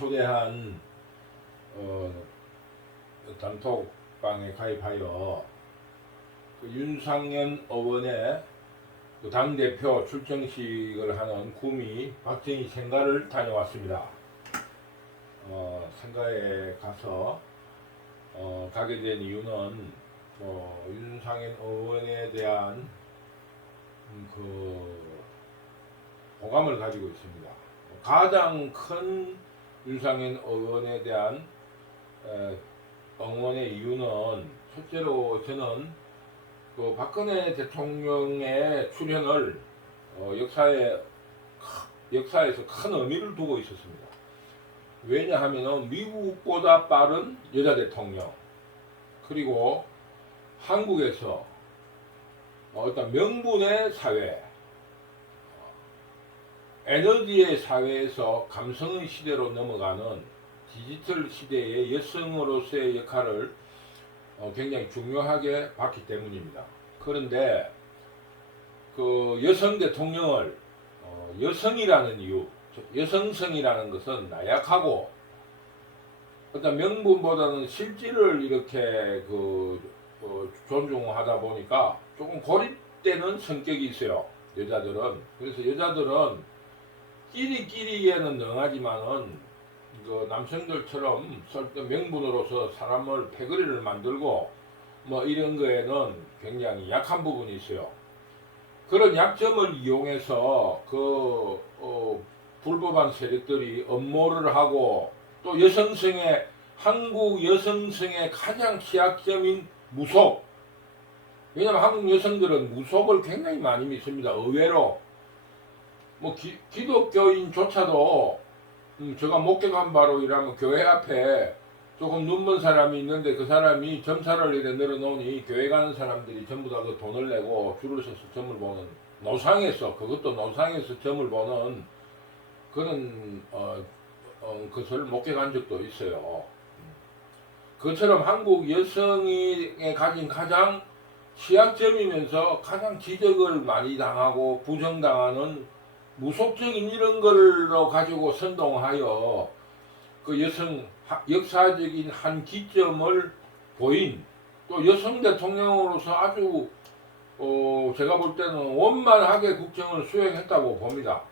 초대한 단톡방에 가입하여 그 윤상현 의원의 그 당대표 출정식을 하는 구미 박정희 생가를 다녀왔습니다. 생가에 가서 가게 된 이유는 윤상현 의원에 대한 그 호감을 가지고 있습니다. 가장 큰 윤상현 의원에 대한 응원의 이유는 첫째로 저는 그 박근혜 대통령의 출현을 역사에서 큰 의미를 두고 있었습니다. 왜냐하면 미국보다 빠른 여자 대통령, 그리고 한국에서 어떤 명분의 사회, 에너지의 사회에서 감성의 시대로 넘어가는 디지털 시대의 여성으로서의 역할을 굉장히 중요하게 봤기 때문입니다. 그런데 그 여성 대통령을 여성이라는 이유, 여성성이라는 것은 나약하고 어떤 명분보다는 실질을 이렇게 존중하다 보니까 조금 고립되는 성격이 있어요. 여자들은. 그래서 여자들은 끼리끼리에는 능하지만은 그 남성들처럼 명분으로서 사람을 패거리를 만들고 뭐 이런 거에는 굉장히 약한 부분이 있어요. 그런 약점을 이용해서 불법한 세력들이 음모를 하고, 또 한국 여성성의 가장 취약점인 무속. 왜냐하면 한국 여성들은 무속을 굉장히 많이 믿습니다. 의외로 기독교인조차도 제가 목격한 바로 이라면 교회 앞에 조금 눈먼 사람이 있는데 그 사람이 점사를 이래 늘어놓으니 교회 가는 사람들이 전부 다 그 돈을 내고 줄을 서서 점을 보는, 그것도 노상에서 점을 보는 그런 것을 목격한 적도 있어요. 그처럼 한국 여성이 가진 가장 취약점이면서 가장 지적을 많이 당하고 부정당하는 무속적인 이런 걸로 가지고 선동하여 그 역사적인 한 기점을 보인, 또 여성 대통령으로서 아주 제가 볼 때는 원만하게 국정을 수행했다고 봅니다.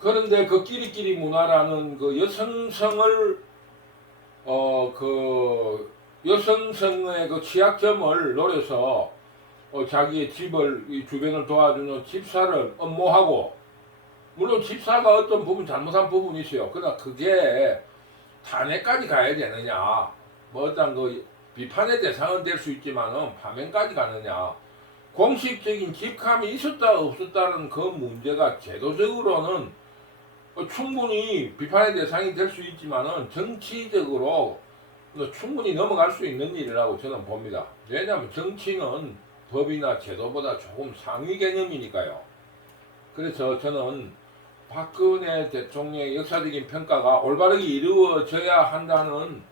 그런데 그 끼리끼리 문화라는 그 여성성을 여성성의 그 취약점을 노려서 자기의 주변을 도와주는 집사를 음모하고, 물론 집사가 어떤 부분 잘못한 부분이 있어요. 그러나 그게 탄핵까지 가야 되느냐, 어떤 비판의 대상은 될 수 있지만은 파면까지 가느냐. 공식적인 직함이 있었다 없었다는 그 문제가 제도적으로는 충분히 비판의 대상이 될 수 있지만은 정치적으로 충분히 넘어갈 수 있는 일이라고 저는 봅니다. 왜냐하면 정치는 법이나 제도보다 조금 상위 개념이니까요. 그래서 저는 박근혜 대통령의 역사적인 평가가 올바르게 이루어져야 한다는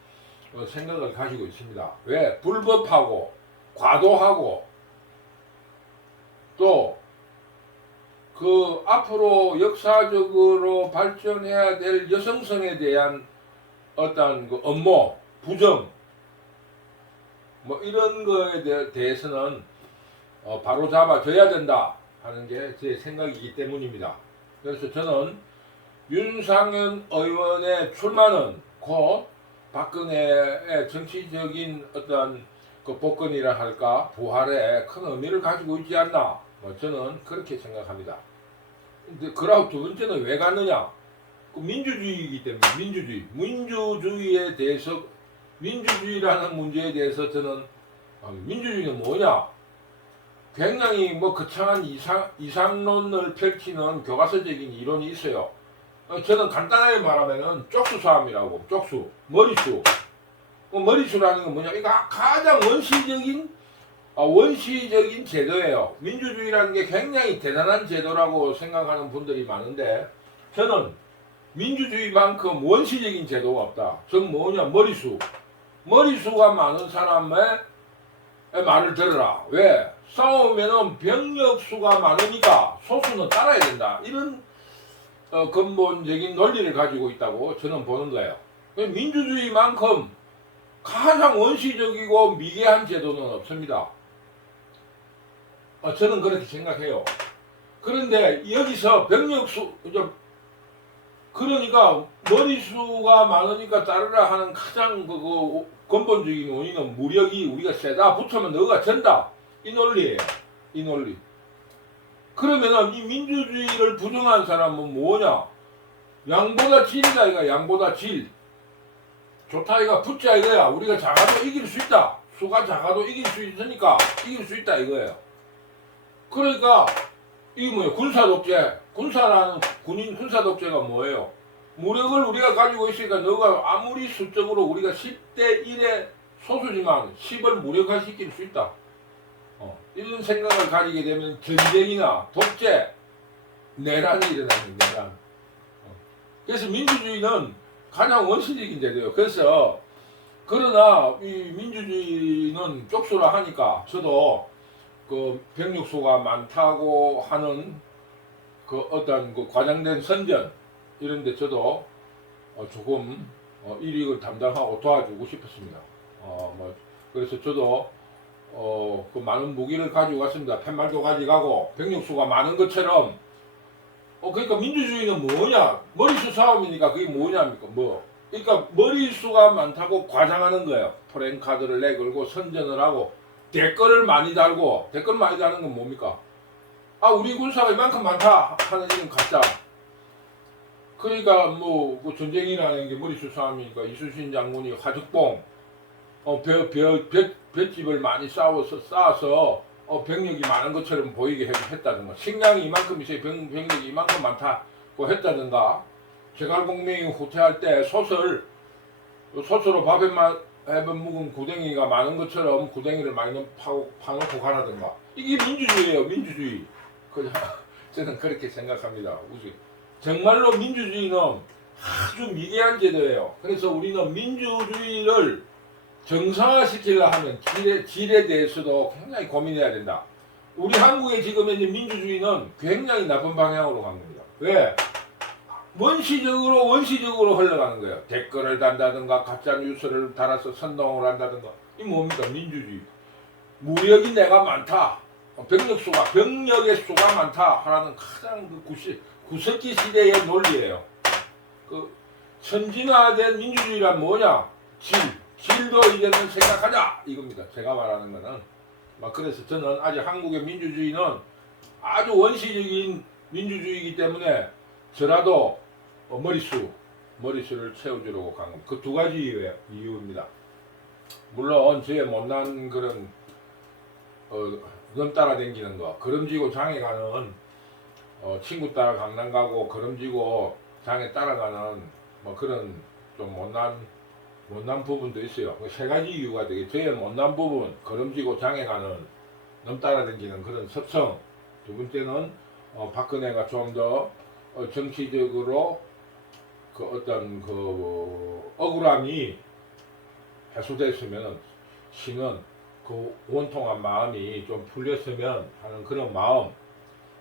생각을 가지고 있습니다. 왜? 불법하고 과도하고 또 앞으로 역사적으로 발전해야 될 여성성에 대한 어떤 음모, 부정, 이런 거에 대해서는 바로 잡아줘야 된다 하는 게 제 생각이기 때문입니다. 그래서 저는 윤상현 의원의 출마는 곧 박근혜의 정치적인 어떤 복권이라 할까, 부활에 큰 의미를 가지고 있지 않나, 저는 그렇게 생각합니다. 근데 그러고 두 번째는 왜 갔느냐? 민주주의이기 때문에 민주주의에 대해서, 민주주의라는 문제에 대해서 저는 민주주의는 뭐냐? 굉장히 거창한 이상론을 펼치는 교과서적인 이론이 있어요. 저는 간단하게 말하면은 쪽수싸움이라고. 머리수. 머리수라는 건 뭐냐? 이거 가장 원시적인 제도예요. 민주주의라는 게 굉장히 대단한 제도라고 생각하는 분들이 많은데, 저는 민주주의만큼 원시적인 제도가 없다. 전 뭐냐? 머리수가 많은 사람의 말을 들어라. 왜? 싸우면은 병력 수가 많으니까 소수는 따라야 된다. 이런 근본적인 논리를 가지고 있다고 저는 보는 거예요. 민주주의만큼 가장 원시적이고 미개한 제도는 없습니다. 저는 그렇게 생각해요. 그런데 여기서 병력수, 그러니까 머리수가 많으니까 따르라 하는 가장 근본적인 원인은 무력이 우리가 세다. 붙으면 너가 전다. 이 논리예요. 이 논리. 그러면은 이 민주주의를 부정한 사람은 뭐냐? 양보다 질이다 이거. 양보다 질. 좋다 이거. 붙자 이거야. 우리가 작아도 이길 수 있다. 수가 작아도 이길 수 있으니까 이길 수 있다 이거예요. 그러니까 이게 뭐예요? 군사독재. 군사라는 군인 군사독재가 뭐예요? 무력을 우리가 가지고 있으니까 너가 아무리 수적으로 우리가 10대 1의 소수지만 10을 무력화시킬 수 있다. 이런 생각을 가지게 되면 전쟁이나 독재, 내란이 일어나는 내란. 그래서 민주주의는 가장 원시적인 제도예요. 그래서 그러나 이 민주주의는 쪽수라 하니까 저도 그 병력수가 많다고 하는 그 어떤 그 과장된 선전 이런데 저도 조금 일익을 담당하고 도와주고 싶었습니다. 그래서 저도 그 많은 무기를 가지고 왔습니다. 팻말도 가져가고 병력수가 많은 것처럼 그러니까 민주주의는 뭐냐? 머리수 싸움이니까 그게 뭐냐입니까? 그러니까 머리수가 많다고 과장하는 거예요. 프랭카드를 내걸고 선전을 하고 댓글을 많이 달고 댓글 많이 다는 건 뭡니까? 우리 군사가 이만큼 많다 하는 이런 가짜. 그러니까 그 전쟁이라는 게 머리수 싸움이니까 이순신 장군이 화죽봉 볏집을 많이 쌓아서 병력이 많은 것처럼 보이게 했다든가, 식량이 이만큼 있어요. 병력이 이만큼 많다고 했다든가, 제갈공명이 후퇴할 때 솥으로 밥에 묵은 구덩이가 많은 것처럼 구덩이를 많이 파놓고 가라든가. 이게 민주주의예요. 민주주의. 저는 그렇게 생각합니다. 정말로 민주주의는 아주 미개한 제도예요. 그래서 우리는 민주주의를 정상화시키려 하면 질에 대해서도 굉장히 고민해야 된다. 우리 한국의 지금의 민주주의는 굉장히 나쁜 방향으로 간 겁니다. 왜? 원시적으로 흘러가는 거예요. 댓글을 단다든가 가짜 뉴스를 달아서 선동을 한다든가. 이 뭡니까? 민주주의. 무력이 내가 많다. 병력의 수가 많다 하라는 가장 구석기 시대의 논리예요. 선진화된 민주주의란 뭐냐? 질도 이제는 생각하자 이겁니다. 제가 말하는 거는. 그래서 저는 아직 한국의 민주주의는 아주 원시적인 민주주의이기 때문에 저라도 머리수를 채워주려고 간 겁니다. 그 두 가지 이유입니다. 물론 저의 못난 그런 놈 따라 다니는 거, 걸음지고 장에 가는 친구 따라 강남 가고 걸음지고 장에 따라가는 그런 좀 못난 부분도 있어요. 세 가지 이유가 되게 저의 못난 부분, 걸음지고 장에 가는 놈 따라 다니는 그런 습성. 두 번째는 박근혜가 좀 더 정치적으로 어떤 억울함이 해소됐으면 신은 그 원통한 마음이 좀 풀렸으면 하는 그런 마음.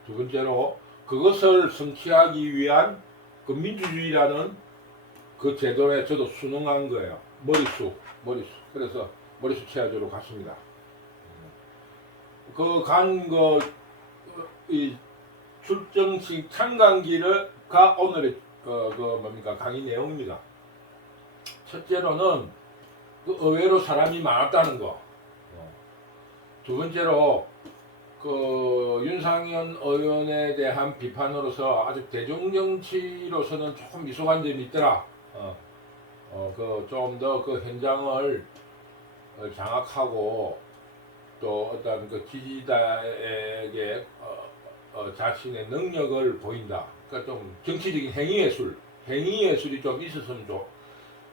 두 번째로 그것을 성취하기 위한 그 민주주의라는 그 제도에 저도 순응한 거예요. 머리수. 그래서 머리수 채워주러 갔습니다. 이 출정식 참관기가 오늘의 강의 내용입니다. 첫째로는 의외로 사람이 많았다는 거. 두 번째로 윤상현 의원에 대한 비판으로서 아주 대중정치로서는 조금 미숙한 점이 있더라. 좀 더 그 현장을 장악하고 또 어떤 지지자에게 자신의 능력을 보인다. 그러니까 좀 정치적인 행위예술이 좀 있었으면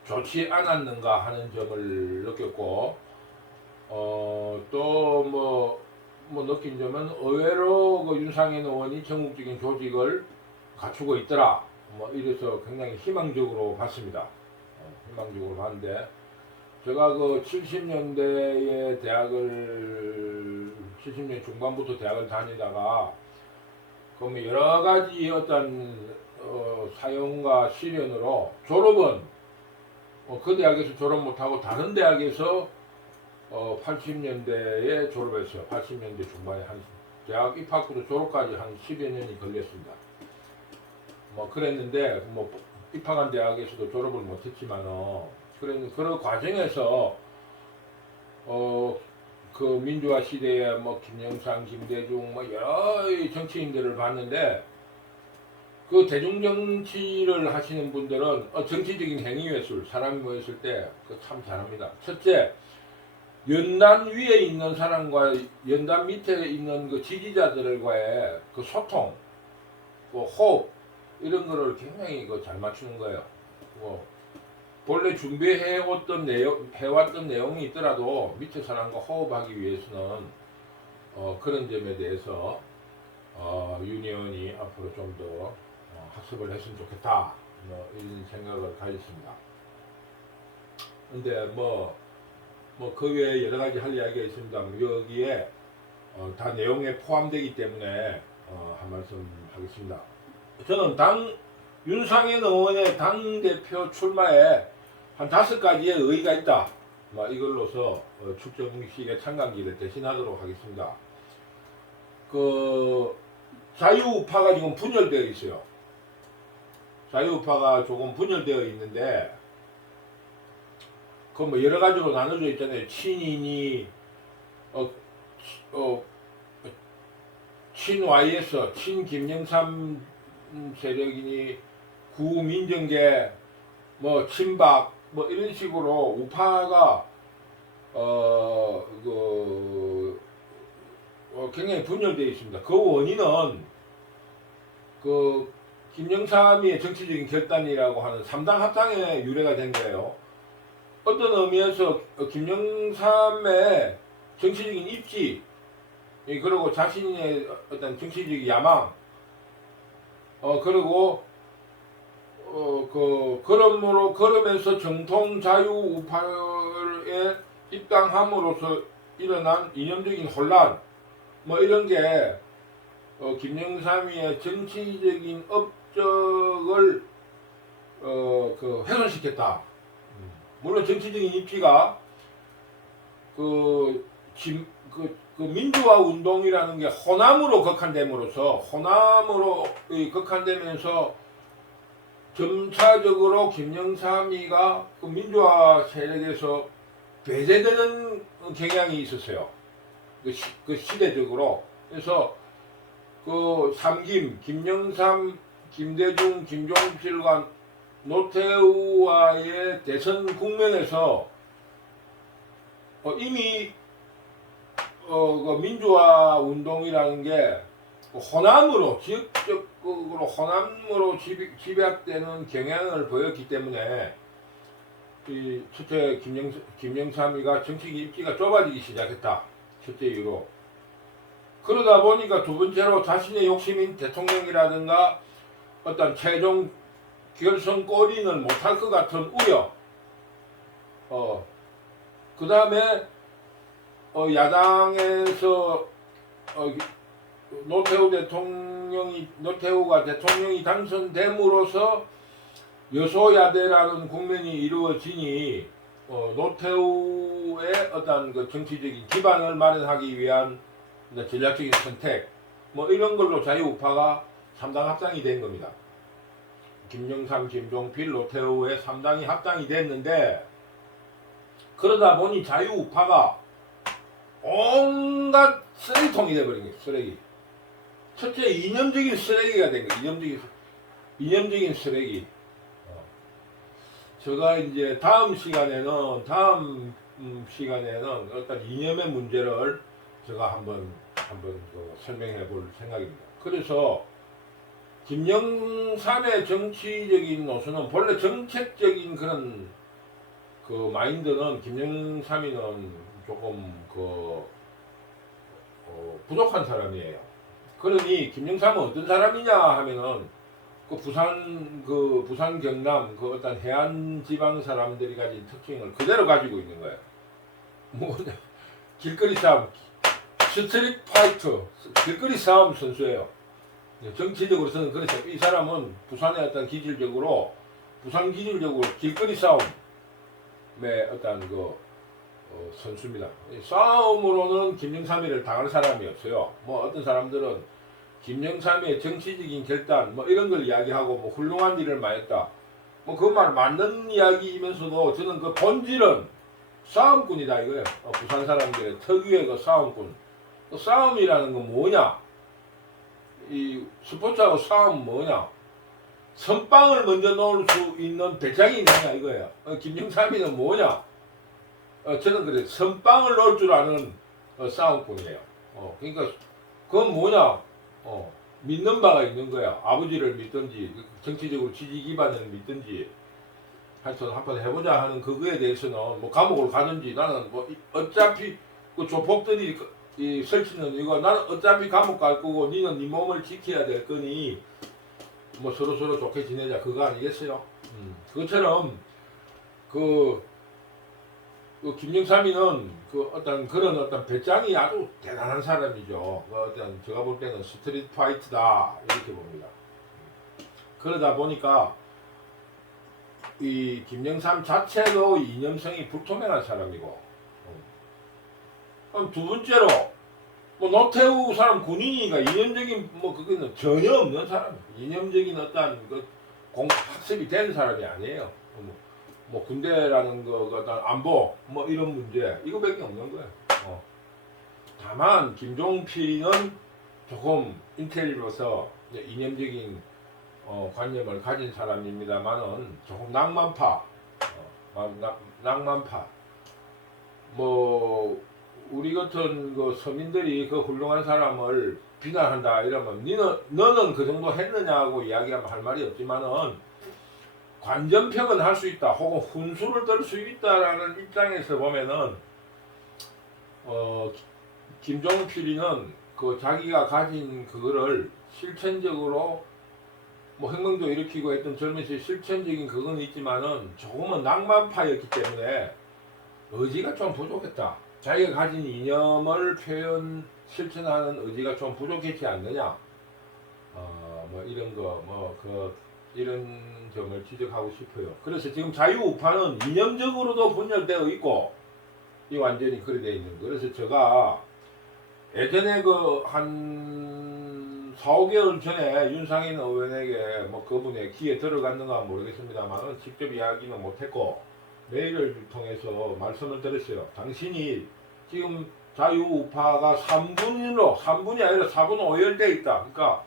좋지 않았는가 하는 점을 느꼈고, 또 느낀 점은 의외로 윤상현 의원이 전국적인 조직을 갖추고 있더라. 이래서 굉장히 희망적으로 봤습니다. 희망적으로 봤는데, 제가 70년대에 70년 중반부터 대학을 다니다가, 여러 가지 어떤 사용과 실현으로 졸업은 그 대학에서 졸업 못하고 다른 대학에서 80년대에 졸업했어요. 80년대 중반에 한 대학 입학부터 졸업까지 한 10여 년이 걸렸습니다. 뭐 그랬는데 뭐 입학한 대학에서도 졸업을 못했지만은 그런 과정에서 그 민주화 시대에 뭐 김영삼, 김대중 뭐 여러 정치인들을 봤는데 그 대중정치를 하시는 분들은 정치적인 행위예술 사람이 모였을 때 그 참 잘합니다. 첫째, 연단 위에 있는 사람과 연단 밑에 있는 그 지지자들과의 그 소통, 그 호흡 이런 거를 굉장히 잘 맞추는 거예요. 뭐 본래 준비해왔던 내용이 있더라도 밑에 사람과 호흡하기 위해서는 그런 점에 대해서 윤 의원이 앞으로 좀 더 학습을 했으면 좋겠다 뭐 이런 생각을 가졌습니다. 근데 그 외에 여러 가지 할 이야기가 있습니다. 여기에 다 내용에 포함되기 때문에 한 말씀 하겠습니다. 저는 윤상현 의원의 당대표 출마에 한 5가지의 의의가 있다. 이걸로서 축정식의 참관기를 대신하도록 하겠습니다. 그 자유우파가 지금 분열되어 있어요. 자유우파가 조금 분열되어 있는데 그 뭐 여러 가지로 나눠져 있잖아요. 친이니 친 YS, 친 김영삼 세력이니 구민정계 뭐 친박 뭐 이런 식으로 우파가 굉장히 분열되어 있습니다. 그 원인은 그 김영삼의 정치적인 결단이라고 하는 3당 합당에 유래가 된 거예요. 어떤 의미에서 김영삼의 정치적인 입지 그리고 자신의 어떤 정치적 야망 그리고 그러면서 정통 자유우파에 입당함으로써 일어난 이념적인 혼란 뭐 이런 게 김영삼의 정치적인 업적을 훼손시켰다. 물론 정치적인 입지가 민주화 운동이라는 게 호남으로 극한되면서 점차적으로 김영삼이가 그 민주화 세력에서 배제되는 경향이 있었어요. 그 시대적으로. 그래서 그 삼김, 김영삼, 김대중, 김종필과 노태우와의 대선 국면에서 이미 그 민주화 운동이라는 게 호남으로 지역적으로 호남으로 집약되는 경향을 보였기 때문에 첫째 김영삼이가 정치적 입지가 좁아지기 시작했다. 첫째 이유로. 그러다 보니까 두 번째로 자신의 욕심인 대통령이라든가 어떤 최종 결선 골인을 못할 것 같은 우려. 그 다음에 야당에서 노태우가 대통령이 당선됨으로써 여소야대라는 국면이 이루어지니 노태우의 어떤 그 정치적인 기반을 마련하기 위한 전략적인 선택 뭐 이런 걸로 자유우파가 3당 합당이 된 겁니다. 김영삼, 김종필, 노태우의 3당이 합당이 됐는데 그러다 보니 자유우파가 온갖 쓰레기통이 돼버린 거예요. 쓰레기. 첫째 이념적인 쓰레기가 된 거예요. 이념적인 쓰레기. 제가 이제 다음 시간에는 어떤 이념의 문제를 제가 한번 설명해 볼 생각입니다. 그래서 김영삼의 정치적인 노선은 본래 정책적인 그런 그 마인드는 김영삼이는 조금 부족한 사람이에요. 그러니 김영삼은 어떤 사람이냐 하면은 부산 경남 어떤 해안 지방 사람들이 가진 특징을 그대로 가지고 있는 거예요. 뭐냐 길거리 싸움, 스트릿 파이터, 길거리 싸움 선수예요. 정치적으로서는 그렇죠. 이 사람은 부산의 어떤 기질적으로 부산 기질적으로 길거리 싸움의 어떤 그 선수입니다. 싸움으로는 김영삼이를 당할 사람이 없어요. 뭐 어떤 사람들은 김영삼의 정치적인 결단 뭐 이런 걸 이야기하고 뭐 훌륭한 일을 많이 했다. 뭐 그 말 맞는 이야기이면서도 저는 그 본질은 싸움꾼이다 이거예요. 부산 사람들의 특유의 그 싸움꾼. 그 싸움이라는 건 뭐냐? 이 스포츠하고 싸움은 뭐냐? 선빵을 먼저 넣을 수 있는 배짱이 있느냐 이거예요. 김영삼이는 뭐냐? 저는 그래 선빵을 넣을 줄 아는 싸움꾼이에요. 그러니까 그건 뭐냐? 믿는 바가 있는 거야. 아버지를 믿든지 정치적으로 지지 기반을 믿든지 하여튼 한번 해보자 하는 그거에 대해서는 뭐 감옥을 가든지 나는 뭐 어차피 그 조폭들이 이 설치는 이거 나는 어차피 감옥 갈 거고 니는 네 몸을 지켜야 될 거니 뭐 서로 좋게 지내자 그거 아니겠어요? 그것처럼 그 김영삼이는 그 어떤 그런 어떤 배짱이 아주 대단한 사람이죠. 그 어떤 제가 볼 때는 스트리트 파이트다 이렇게 봅니다. 그러다 보니까 이 김영삼 자체도 이념성이 불투명한 사람이고, 그럼 두 번째로 뭐 노태우 사람 군인이니까 이념적인 뭐 그거는 전혀 없는 사람, 이념적인 어떤 그 학습이 된 사람이 아니에요. 뭐 군대라는 거 어떤 안보 뭐 이런 문제 이거밖에 없는 거예요. 다만 김종필이는 조금 인텔리로서 이념적인 관념을 가진 사람입니다만은 조금 낭만파, 낭만파. 뭐 우리 같은 그 서민들이 그 훌륭한 사람을 비난한다 이러면 너는 그 정도 했느냐고 이야기하면 할 말이 없지만은 관전평은 할 수 있다 혹은 훈수를 들 수 있다라는 입장에서 보면은 김종필이는 그 자기가 가진 그거를 실천적으로 뭐 혁명도 일으키고 했던 젊은 시절 실천적인 그건 있지만은 조금은 낭만파였기 때문에 의지가 좀 부족했다. 자기가 가진 이념을 표현 실천하는 의지가 좀 부족했지 않느냐. 뭐 이런 거 이런 점을 지적하고 싶어요. 그래서 지금 자유우파는 이념적으로도 분열되어 있고 이 완전히 그래 되어 있는 거. 그래서 제가 예전에 그 한 4, 5개월 전에 윤상인 의원에게 뭐 그분의 귀에 들어갔는가 모르겠습니다만 직접 이야기는 못했고 메일을 통해서 말씀을 드렸어요. 당신이 지금 자유우파가 3분이 아니라 4분 오열되어 있다. 그러니까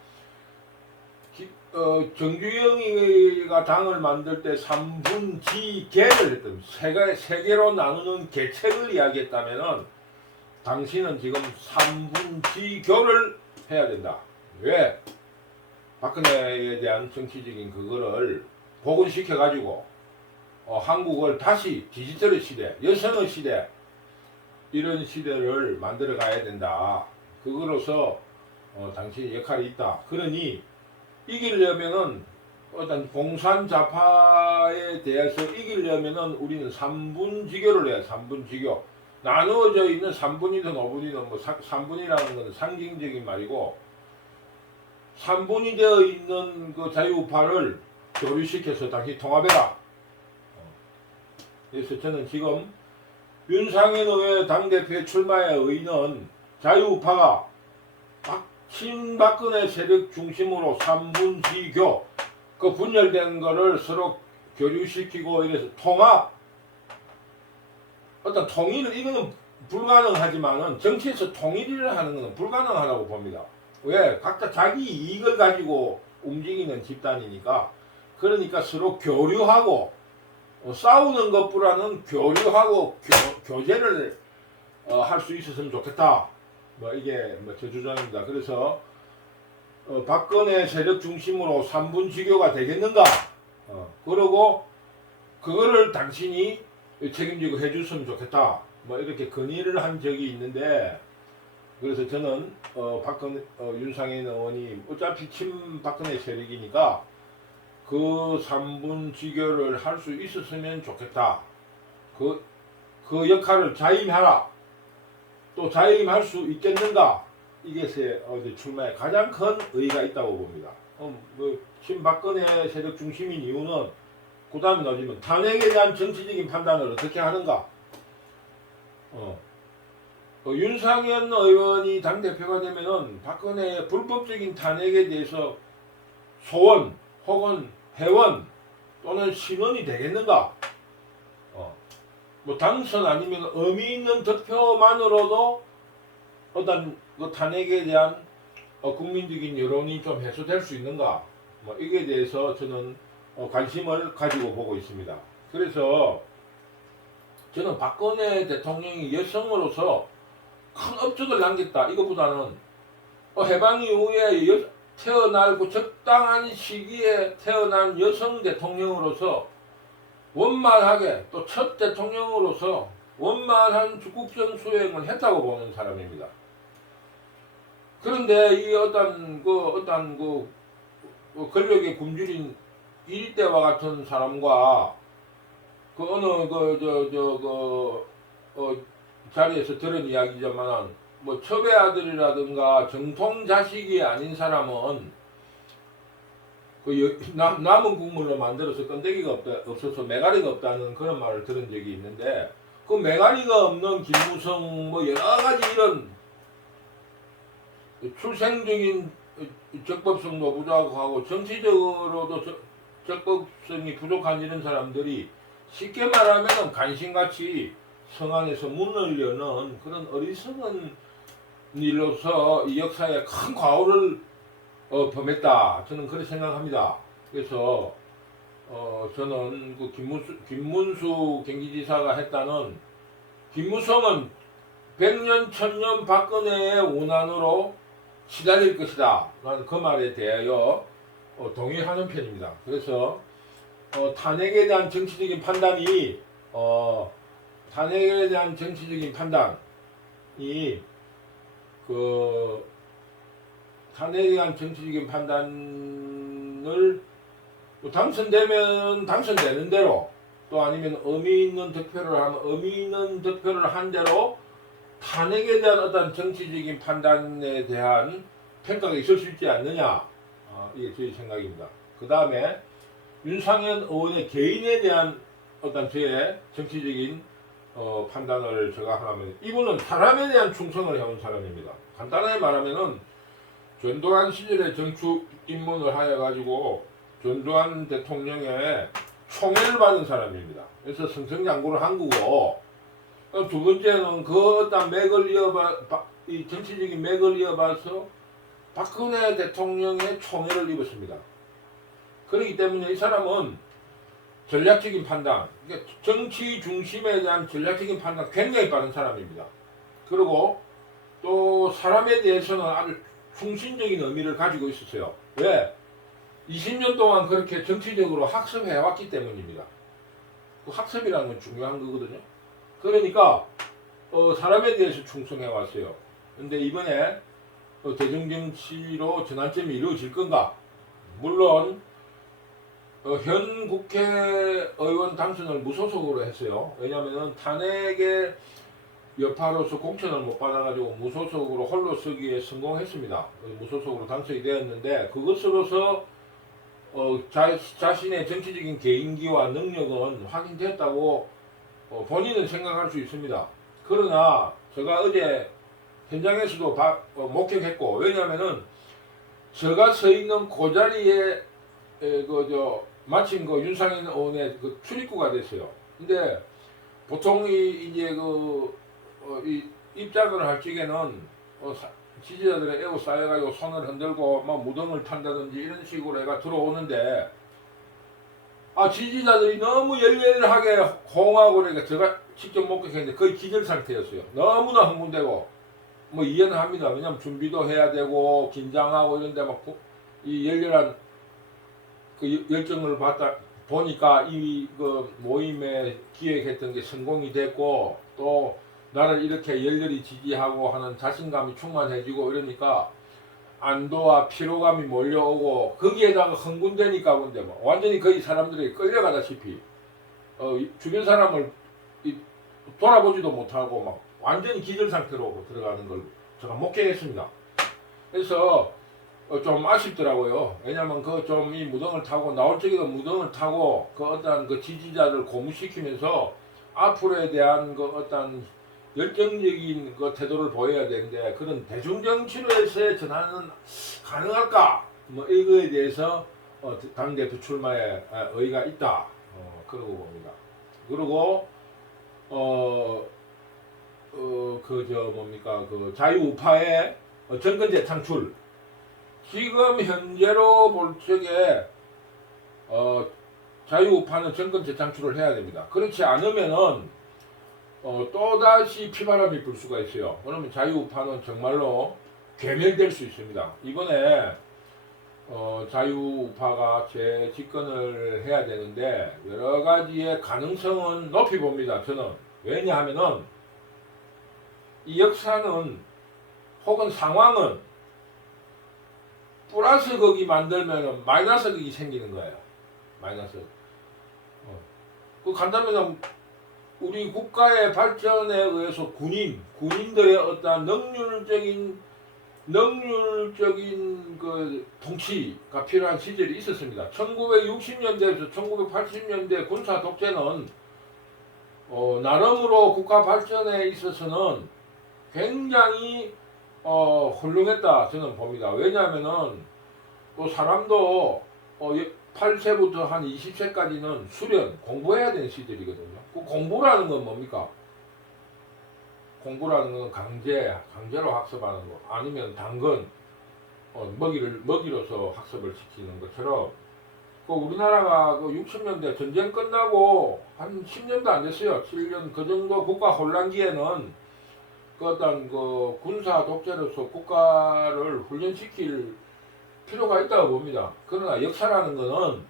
정주영이가 당을 만들 때 3분지계를 했던 세 개로 나누는 계책을 이야기했다면은 당신은 지금 3분지교를 해야 된다. 왜? 박근혜에 대한 정치적인 그거를 복원시켜 가지고 한국을 다시 디지털의 시대, 여성의 시대 이런 시대를 만들어 가야 된다. 그거로서 당신의 역할이 있다. 그러니 이기려면은 어떤 공산자파에 대해서 이기려면은 우리는 3분지교를 해야 3분지교. 나누어져 있는 3분이든 5분이든 뭐 3분이라는 건 상징적인 말이고 3분이 되어 있는 그 자유우파를 교류시켜서 다시 통합해라. 그래서 저는 지금 윤상현 의회 당대표에 출마의 의는 자유우파가 친박근혜 세력 중심으로 3분지교 그 분열된 거를 서로 교류시키고 이래서 통합 어떤 통일을 이거는 불가능하지만은 정치에서 통일을 하는 것은 불가능하다고 봅니다. 왜? 각자 자기 이익을 가지고 움직이는 집단이니까 그러니까 서로 교류하고 싸우는 것보다는 교류하고 교제를 할 수 있었으면 좋겠다. 뭐 이게 뭐 제 주장입니다. 그래서 박근혜 세력 중심으로 3분지교가 되겠는가? 그러고 그거를 당신이 책임지고 해줬으면 좋겠다. 뭐 이렇게 건의를 한 적이 있는데 그래서 저는 윤상현 의원이 어차피 친박근혜 세력이니까 그 3분지교를 할 수 있었으면 좋겠다. 그 역할을 자임하라. 또 자임할 수 있겠는가? 이것에 어제 출마에 가장 큰 의의가 있다고 봅니다. 친박근혜 세력 중심인 이유는 그 다음에 나오지만 탄핵에 대한 정치적인 판단을 어떻게 하는가. 윤상현 의원이 당대표가 되면은 박근혜의 불법적인 탄핵에 대해서 소원 혹은 회원 또는 신원이 되겠는가? 뭐 당선 아니면 의미 있는 득표만으로도 어떤 그 탄핵에 대한 국민적인 여론이 좀 해소될 수 있는가? 뭐 이게 대해서 저는 관심을 가지고 보고 있습니다. 그래서 저는 박근혜 대통령이 여성으로서 큰 업적을 남겼다. 이것보다는 해방 이후에 태어날 그 적당한 시기에 태어난 여성 대통령으로서 원만하게 또 첫 대통령으로서 원만한 주국정 수행을 했다고 보는 사람입니다. 그런데 이 어떤 권력의 굶주린 이리때와 같은 사람과 그 어느 자리에서 들은 이야기지만 뭐 첩의 아들이라든가 정통 자식이 아닌 사람은 남은 국물로 만들어서 건더기가 없어서 메가리가 없다는 그런 말을 들은 적이 있는데, 그 메가리가 없는 김무성 뭐 여러 가지 이런 출생적인 적법성도 부족하고 정치적으로도 적법성이 부족한 이런 사람들이 쉽게 말하면 간신같이 성 안에서 문을 여는 그런 어리석은 일로서 이 역사에 큰 과오를 범했다. 저는 그렇게 생각합니다. 그래서 저는 그 김문수 경기지사가 했다는 김무성은 100년, 1000년 박근혜의 원한으로 시달릴 것이다. 나는 그 말에 대하여 동의하는 편입니다. 그래서 탄핵에 대한 정치적인 판단이 탄핵에 대한 정치적인 판단을 당선되면 당선되는 대로 또 아니면 의미 있는 득표를 한 대로 탄핵에 대한 어떤 정치적인 판단에 대한 평가가 있을 수 있지 않느냐. 이게 저희 생각입니다. 그 다음에 윤상현 의원의 개인에 대한 어떤 저의 정치적인 판단을 제가 하면, 이분은 사람에 대한 충성을 해온 사람입니다. 간단하게 말하면은 전두환 시절에 정축 입문을 하여가지고 전두환 대통령의 총애를 받은 사람입니다. 그래서 승승장구를 한 거고, 두 번째는 그 어떤 이 정치적인 맥을 이어봐서 박근혜 대통령의 총애를 입었습니다. 그렇기 때문에 이 사람은 전략적인 판단, 그러니까 정치 중심에 대한 전략적인 판단 굉장히 빠른 사람입니다. 그리고 또 사람에 대해서는 아주 충신적인 의미를 가지고 있었어요. 왜? 20년 동안 그렇게 정치적으로 학습해 왔기 때문입니다. 그 학습이라는 건 중요한 거거든요. 그러니까 사람에 대해서 충성해 왔어요. 근데 이번에 대정정치로 전환점이 이루어질 건가? 물론 현 국회의원 당선을 무소속으로 했어요. 왜냐하면 탄핵의 여파로서 공천을 못 받아가지고 무소속으로 홀로 서기에 성공했습니다. 무소속으로 당선이 되었는데, 그것으로서 자신의 정치적인 개인기와 능력은 확인됐다고 본인은 생각할 수 있습니다. 그러나 제가 어제 현장에서도 목격했고, 왜냐하면은 제가 서 있는 그 자리에 마침 윤상현 의원의 출입구가 됐어요. 근데 보통 이제 이 입장을 할 적에는 지지자들의 애고 쌓여가지고 손을 흔들고 막 무덤을 탄다든지 이런 식으로 애가 들어오는데, 지지자들이 너무 열렬하게 호응하고 그러니까 제가 직접 목격했는데 거의 기절 상태였어요. 너무나 흥분되고, 뭐 이해는 합니다. 왜냐면 준비도 해야 되고 긴장하고 이런데 막 이 열렬한 그 열정을 보니까 이 모임에 기획했던 게 성공이 됐고, 또 나를 이렇게 열렬히 지지하고 하는 자신감이 충만해지고 이러니까 안도와 피로감이 몰려오고, 거기에다가 흥분되니까 근데 뭐 완전히 거의 사람들이 끌려가다시피 주변 사람을 돌아보지도 못하고 막 완전히 기절 상태로 들어가는 걸 제가 목격했습니다. 그래서 좀 아쉽더라고요. 왜냐면 그 좀 이 무덤을 타고 나올 적에도 무덤을 타고 그 어떤 그 지지자들 고무시키면서 앞으로에 대한 그 어떤 열정적인 그 태도를 보여야 되는데 그런 대중정치로서의 전환은 가능할까? 뭐 이거에 대해서 당대표 출마에 의의가 있다. 그러고 봅니다. 그리고 그 자유우파의 정권 재창출. 지금 현재로 볼 적에 자유우파는 정권 재창출을 해야 됩니다. 그렇지 않으면은 또다시 피바람이 불 수가 있어요. 그러면 자유우파는 정말로 괴멸될 수 있습니다. 이번에 자유우파가 재집권을 해야 되는데 여러 가지의 가능성은 높이 봅니다. 저는 왜냐하면은 이 역사는 혹은 상황은 플러스 극이 만들면 마이너스 극이 생기는 거예요. 마이너스. 그 간단하면 우리 국가의 발전에 의해서 군인들의 어떤 능률적인 그 통치가 필요한 시절이 있었습니다. 1960년대에서 1980년대 군사 독재는 나름으로 국가 발전에 있어서는 굉장히 훌륭했다 저는 봅니다. 왜냐하면은 또 사람도 8세부터 한 20세까지는 수련 공부해야 되는 시절이거든요. 그 공부라는 건 뭡니까? 공부라는 건 강제로 학습하는 거 아니면 당근 먹이로서 학습을 시키는 것처럼 그 우리나라가 그 60년대 전쟁 끝나고 한 10년도 안 됐어요. 7년 그 정도 국가 혼란기에는 그 어떤 그 군사 독재로서 국가를 훈련시킬 필요가 있다고 봅니다. 그러나 역사라는 거는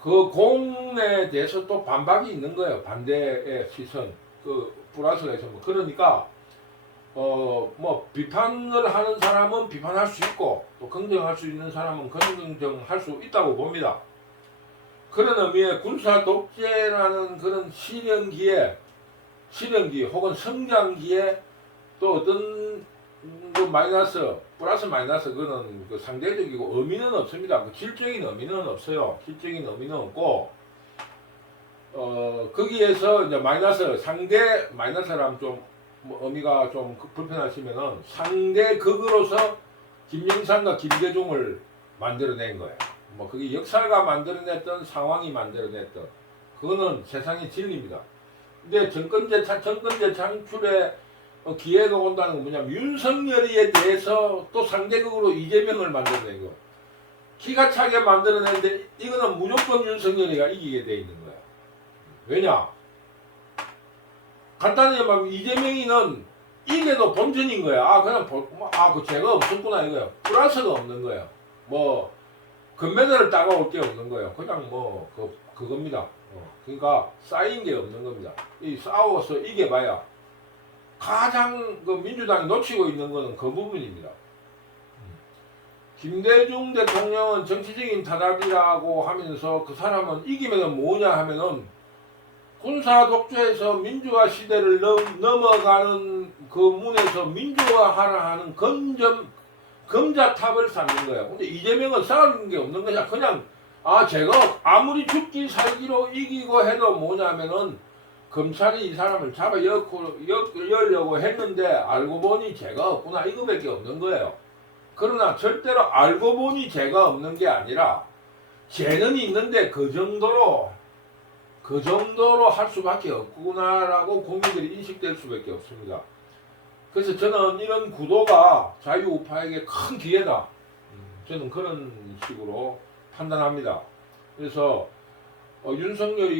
그 공에 대해서 또 반박이 있는 거예요. 반대의 시선, 그 플러스가 있으면 그러니까 뭐 비판을 하는 사람은 비판할 수 있고 또 긍정할 수 있는 사람은 긍정할 수 있다고 봅니다. 그런 의미에 군사 독재라는 그런 시련기에 혹은 성장기에 또 어떤 그 플러스 마이너스 그거는 그 상대적이고 의미는 없습니다. 그 질적인 의미는 없어요. 질적인 의미는 없고 거기에서 이제 상대 마이너스라면 좀 뭐 의미가 좀 불편하시면은 상대 극으로서 김영삼과 김대중을 만들어낸 거예요. 뭐 그게 역사가 만들어냈던 상황이 만들어냈던 그거는 세상의 진리입니다. 근데 정권 재창출에 기회가 온다는 건 뭐냐면 윤석열에 대해서 또 상대극으로 이재명을 만들어낸 거. 기가 차게 만들어냈는데 이거는 무조건 윤석열이가 이기게 돼 있는 거야. 왜냐? 간단히 말하면 이재명이는 이게도 본전인 거야. 그 죄가 없었구나 이거야. 플러스가 없는 거야. 뭐 금메달을 따가올 게 없는 거예요. 그냥 뭐 그겁니다. 그러니까 쌓인 게 없는 겁니다. 이 싸워서 이겨봐야 가장 그 민주당이 놓치고 있는 거는 그 부분입니다. 김대중 대통령은 정치적인 타답이라고 하면서 그 사람은 이기면 뭐냐 하면은 군사 독재에서 민주화 시대를 넘어가는 그 문에서 민주화하라 하는 금자탑을 쌓는 거야. 근데 이재명은 쌓은 게 없는 거야. 그냥 제가 아무리 죽기 살기로 이기고 해도 뭐냐면은 검찰이 이 사람을 잡아 열려고 했는데 알고 보니 죄가 없구나 이거밖에 없는 거예요. 그러나 절대로 알고 보니 죄가 없는 게 아니라 죄는 있는데 그 정도로 할 수밖에 없구나라고 국민들이 인식될 수밖에 없습니다. 그래서 저는 이런 구도가 자유우파에게 큰 기회다. 저는 그런 식으로 판단합니다. 그래서 윤석열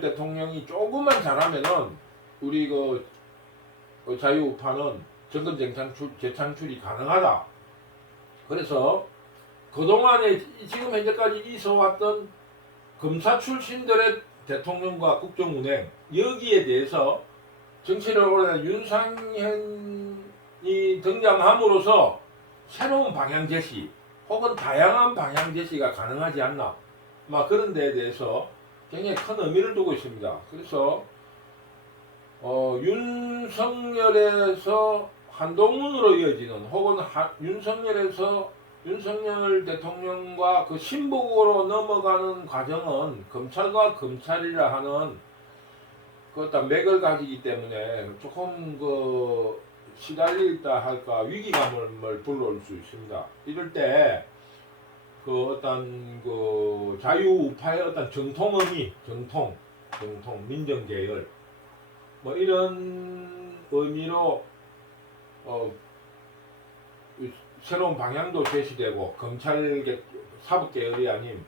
대통령이 조금만 잘하면은 우리 그 자유우파는 정권 재창출이 가능하다. 그래서 그동안에 지금 현재까지 있어왔던 검사 출신들의 대통령과 국정운행 여기에 대해서 정치를 오래 윤상현이 등장함으로써 새로운 방향 제시 혹은 다양한 방향 제시가 가능하지 않나 그런 데에 대해서 굉장히 큰 의미를 두고 있습니다. 그래서 윤석열에서 한동훈으로 이어지는 혹은 윤석열 대통령과 그 신북으로 넘어가는 과정은 검찰과 검찰이라 하는 그 어떤 맥을 가지기 때문에 조금 그 시달릴다 할까 위기감을 불러올 수 있습니다. 이럴 때 그 어떤 그 자유우파의 어떤 정통의미, 정통, 민정계열 뭐 이런 의미로 새로운 방향도 제시되고 사법 계열이 아닌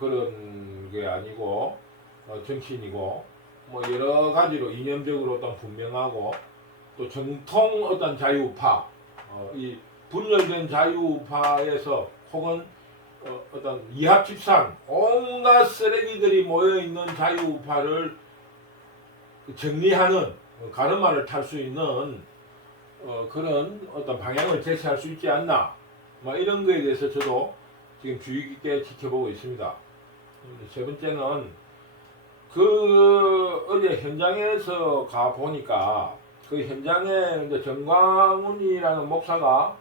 그런 게 아니고 정치인이고 뭐 여러 가지로 이념적으로 어떤 분명하고 또 정통 어떤 자유우파 이 분열된 자유우파에서 혹은 어떤 이합집산 온갖 쓰레기들이 모여있는 자유우파를 정리하는 가르마를 탈 수 있는 그런 어떤 방향을 제시할 수 있지 않나 뭐 이런 거에 대해서 저도 지금 주의 깊게 지켜보고 있습니다. 세 번째는 그 어제 현장에서 가 보니까 그 현장에 이제 정광훈이라는 목사가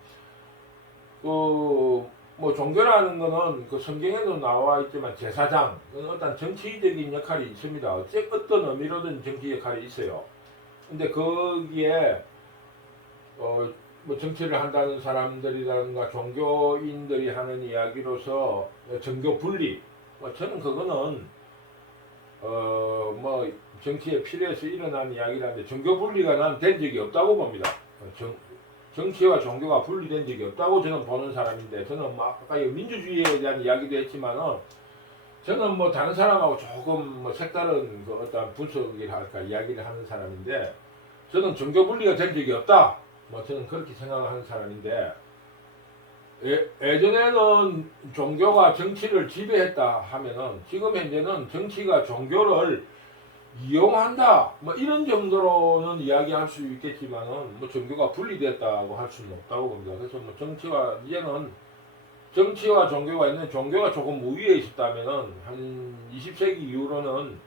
그 뭐 종교라는 거는 그 성경에도 나와 있지만 제사장 그건 어떤 정치적인 역할이 있습니다. 어떤 의미로든 정치 역할이 있어요. 근데 거기에 뭐 정치를 한다는 사람들이라든가 종교인들이 하는 이야기로서 정교 분리 저는 그거는 뭐 정치에 필요해서 일어난 이야기라는데 정교 분리가 난 된 적이 없다고 봅니다. 정치와 종교가 분리된 적이 없다고 저는 보는 사람인데 저는 뭐 아까 민주주의에 대한 이야기도 했지만은 저는 뭐 다른 사람하고 조금 뭐 색다른 그 어떤 분석이랄까 이야기를 하는 사람인데 저는 종교 분리가 된 적이 없다. 뭐 저는 그렇게 생각하는 사람인데 예전에는 종교가 정치를 지배했다 하면은 지금 현재는 정치가 종교를 이용한다 뭐 이런 정도로는 이야기할 수 있겠지만은 뭐 종교가 분리됐다고 할 수는 없다고 봅니다. 그래서 뭐 이제는 정치와 종교가 있는 종교가 조금 우위에 있었다면은 한 20세기 이후로는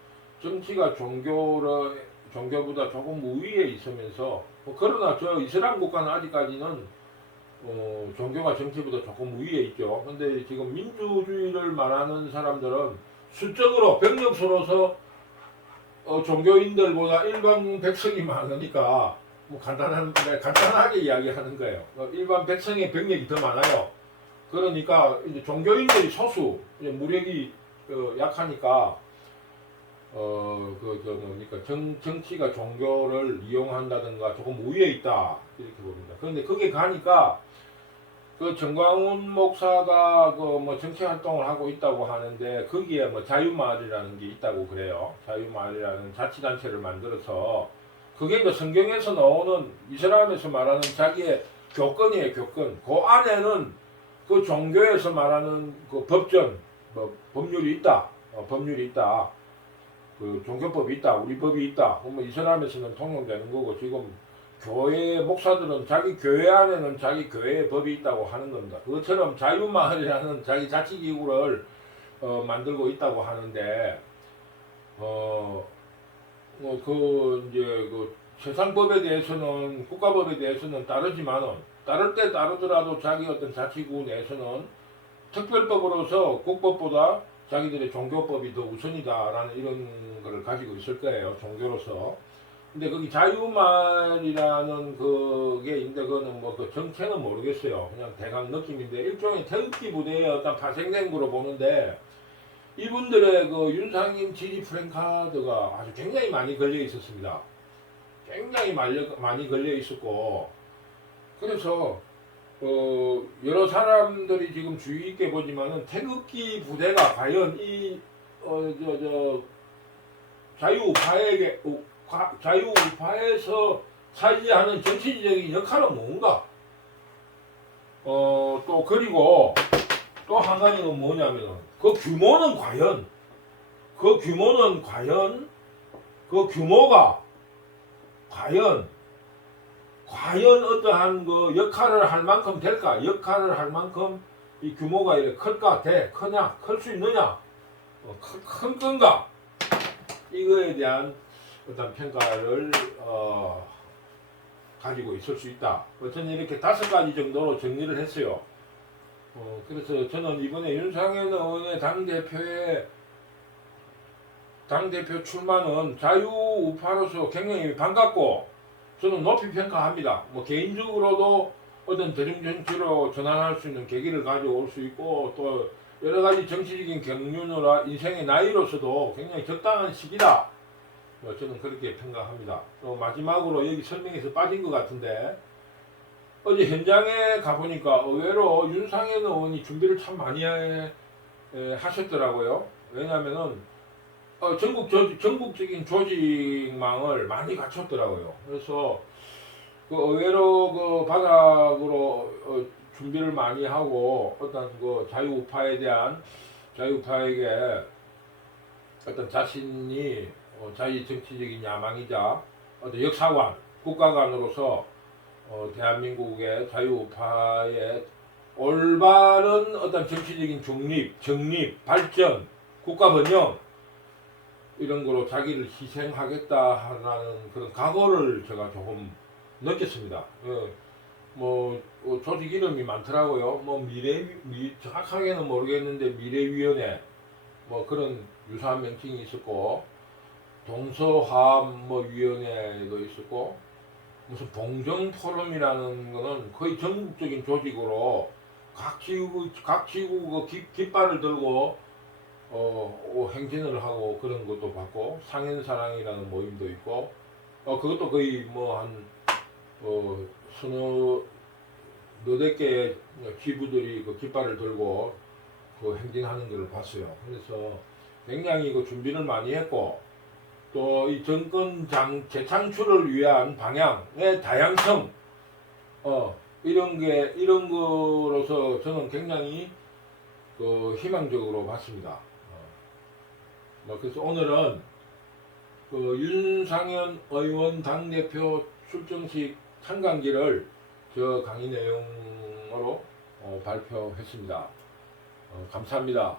정치가 종교보다 조금 우위에 있으면서 뭐 그러나 저 이슬람 국가는 아직까지는 종교가 정치보다 조금 위에 있죠. 근데 지금 민주주의를 말하는 사람들은 수적으로 병력수로서 종교인들보다 일반 백성이 많으니까 뭐 간단하게 이야기하는 거예요. 일반 백성의 병력이 더 많아요. 그러니까 이제 종교인들이 소수, 무력이 약하니까 그러니까 정치가 종교를 이용한다든가 조금 우위에 있다 이렇게 봅니다. 그런데 그게 가니까 그 정광훈 목사가 그 뭐 정치 활동을 하고 있다고 하는데 거기에 뭐 자유마을이라는 게 있다고 그래요. 자유마을이라는 자치단체를 만들어서 그게 이제 성경에서 나오는 이슬람에서 말하는 자기의 교권이에요. 교권. 그 안에는 그 종교에서 말하는 그 법전, 뭐 법률이 있다. 법률이 있다. 그 종교법이 있다. 우리 법이 있다. 뭐 이슬람에서는 통용되는 거고 지금 교회 목사들은 자기 교회 안에는 자기 교회의 법이 있다고 하는 겁니다. 그것처럼 자유마을이라는 자기 자치기구를 만들고 있다고 하는데 그 세상법에 대해서는 국가법에 대해서는 따르지만은 따를 때 따르더라도 자기 어떤 자치구 내에서는 특별법으로서 국법보다 자기들의 종교법이 더 우선이다라는 이런 거를 가지고 있을 거예요. 종교로서. 근데 거기 자유마을이라는 그게 있는데 그거는 뭐 그 정체는 모르겠어요. 그냥 대강 느낌인데 일종의 태극기 부대의 어떤 파생된 거로 보는데 이분들의 그 윤상임 지지 프랭카드가 아주 굉장히 많이 걸려 있었습니다. 굉장히 많이 걸려 있었고 그래서 여러 사람들이 지금 주의 있게 보지만은 태극기 부대가 과연 이 자유우파에서 차지하는 정치적인 역할은 뭔가? 또 그리고 또 한 가지는 뭐냐면은 그 규모가 과연 어떠한 그 역할을 할 만큼 될까? 역할을 할 만큼 이 규모가 이렇게 크냐? 클 수 있느냐? 큰 건가? 이거에 대한 어떤 평가를 가지고 있을 수 있다. 저는 이렇게 5가지 정도로 정리를 했어요. 그래서 저는 이번에 윤상현 의원의 당대표 출마는 자유우파로서 굉장히 반갑고 저는 높이 평가합니다. 뭐 개인적으로도 어떤 대중정치로 전환할 수 있는 계기를 가져올 수 있고 또 여러 가지 정치적인 경륜이나 인생의 나이로서도 굉장히 적당한 시기다. 저는 그렇게 평가합니다. 또 마지막으로 여기 설명에서 빠진 것 같은데 어제 현장에 가보니까 의외로 윤상현 의원이 준비를 참 많이 하셨더라고요. 왜냐하면은 전국적인 조직망을 많이 갖췄더라고요. 그래서 그 의외로 그 바닥으로 준비를 많이 하고 어떤 그 자유우파에게 어떤 자신이 자기 정치적인 야망이자 어떤 역사관, 국가관으로서 대한민국의 자유우파의 올바른 어떤 정치적인 중립, 정립, 발전, 국가 번영 이런 거로 자기를 희생하겠다라는 그런 각오를 제가 조금 느꼈습니다. 조직 이름이 많더라고요. 정확하게는 모르겠는데 미래위원회 뭐 그런 유사한 명칭이 있었고 동서화합 위원회도 있었고 무슨 봉정포럼이라는 거는 거의 전국적인 조직으로 각 지구 깃발을 들고 행진을 하고 그런 것도 봤고 상현사랑이라는 모임도 있고 그것도 거의 너댓 개의 기부들이 그 깃발을 들고 그 행진하는 것을 봤어요. 그래서 굉장히 그 준비를 많이 했고 또 이 정권 재창출을 위한 방향의 다양성 이런 거로서 저는 굉장히 그 희망적으로 봤습니다. 그래서 오늘은 그 윤상현 의원 당대표 출정식 참관기를 저 강의 내용으로 발표했습니다. 감사합니다.